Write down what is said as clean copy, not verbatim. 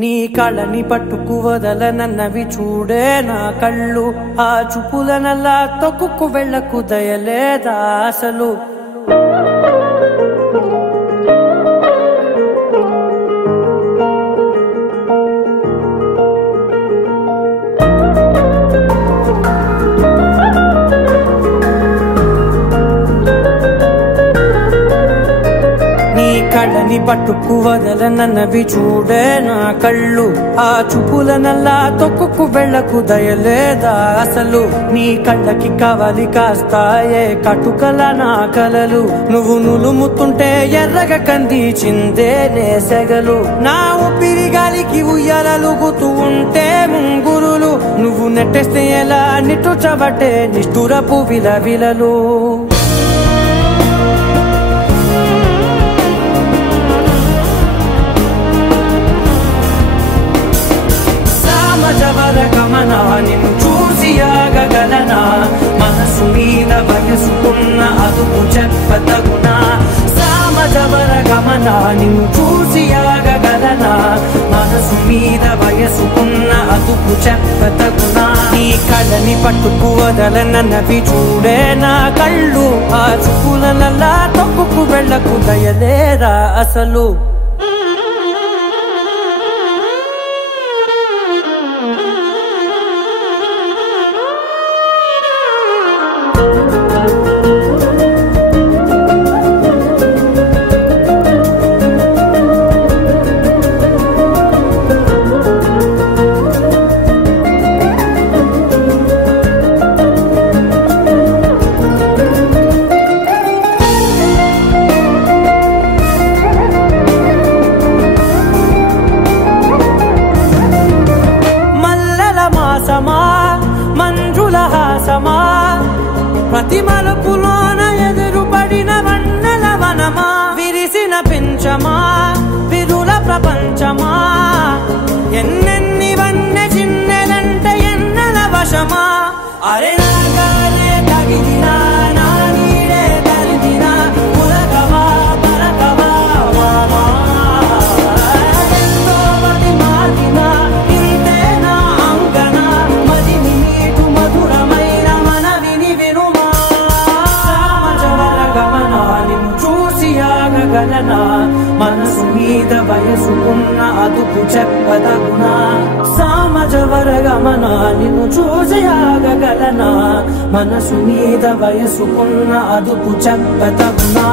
నీ కళ్ళని పట్టుకు వదలనన్నవి చూడే నా కళ్ళు ఆ చూపులనల్లా తొక్కుకు వెళ్ళకు దయలేదా అసలు కళ్ళని పట్టుకు వదలనన్నవి చూడే నా కళ్ళు ఆ చూపులనల్లా తొక్కుకు వెళ్ళకు దయలేదా అసలు నీ కళ్ళకి కవలి కాస్తాయే కటుకల నా కలలు నువ్వు నులుముతుంటే ఎర్రగ కందిచిందే నేసెగలు నా ఊపిరి గాలికి ఉయ్యాలలుగుతూ ఉంటే ముంగురులు నువ్వు నెట్టేస్తే ఎలా నిట్టుచబట్టే నిష్ఠురపు విలవిలలు గమనా నిన్ను చూసి ఆగగలనా మనసు మీద వయసుకున్న అదుపు చెప్పతగునా సామజవర గమనా నిన్ను చూసి ఆగగలనా మనసు మీద వయసుకున్న అదుపు చెప్పతగునా నీ కళ్ళని పట్టుకు వదలనన్నవి చూడే నా కళ్ళు ఆ చూపులనల్లా తొక్కుకు వెళ్ళకు దయలేరా అసలు మంజుల హాసమా ప్రతి మలుపులోన ఎదురుపడిన వన్నెల వనమా విరిసిన పించమా విరుల ప్రపంచమా ఎన్నెన్ని వన్నె చిన్నెలంటే ఎన్నెల వశమా అరే నాగానే తగిదినా నా నీడే తరిదినా పులకవా పరకవా వామా ఎంతో మతి మాటినా ఇంతేనా అంగన మదిని నీటు మధురమైన మనవిని వినుమా సామజవర గమనా నిన్ను చూసి ఆగగలనా మనసు మీద వయసుకున్న అదుపు చెప్పదగునా సామజవర గమనా నిన్ను చూసి ఆగగలనా మనసు మీద వయసుకున్న అదుపు చెప్పదగునా